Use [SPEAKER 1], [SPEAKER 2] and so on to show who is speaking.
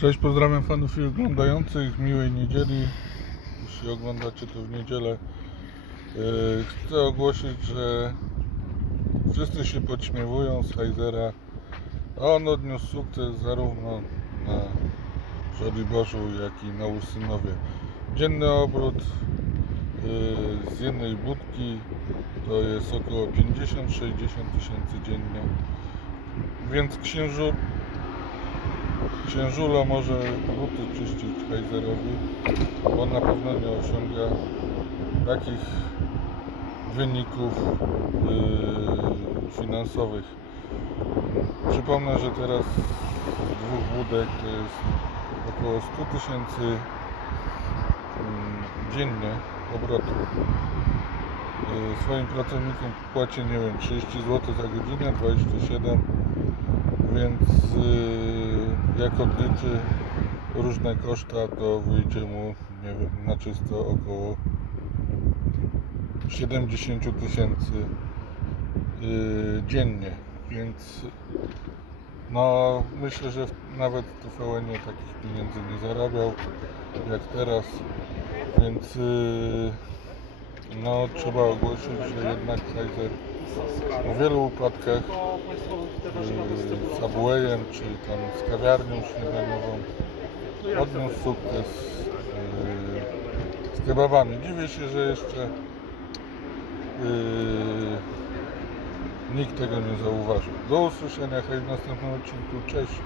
[SPEAKER 1] Cześć, pozdrawiam fanów i oglądających. Miłej niedzieli. Jeśli oglądacie to w niedzielę, yy, chcę ogłosić, że wszyscy się podśmiewują z Heizera. On odniósł sukces zarówno na Żoliborzu, jak i na Ursynowie. Dzienny obrót yy, z jednej budki to jest około 50-60 tysięcy dziennie. Więc księżur Księżula może buty czyścić Heizerowi, bo na pewno nie osiąga takich wyników yy, finansowych. Przypomnę, że teraz z dwóch budek to jest około 100 tysięcy mm, dziennie obrotu. Yy, Swoim pracownikom płaci, nie wiem, 30 zł za godzinę, 27 więc yy, jak odliczy różne koszta, to wyjdzie mu nie wiem, na czysto około 70 tysięcy yy, dziennie, więc no myślę, że nawet w TVN takich pieniędzy nie zarabiał jak teraz, więc yy, no trzeba ogłosić, że jednak Kaiser w wielu upadkach z Subwayem czy tam z kawiarnią śniadaniową odniósł sukces yy, z kebabami. Dziwię się, że jeszcze yy, nikt tego nie zauważył. Do usłyszenia hej w następnym odcinku. Cześć!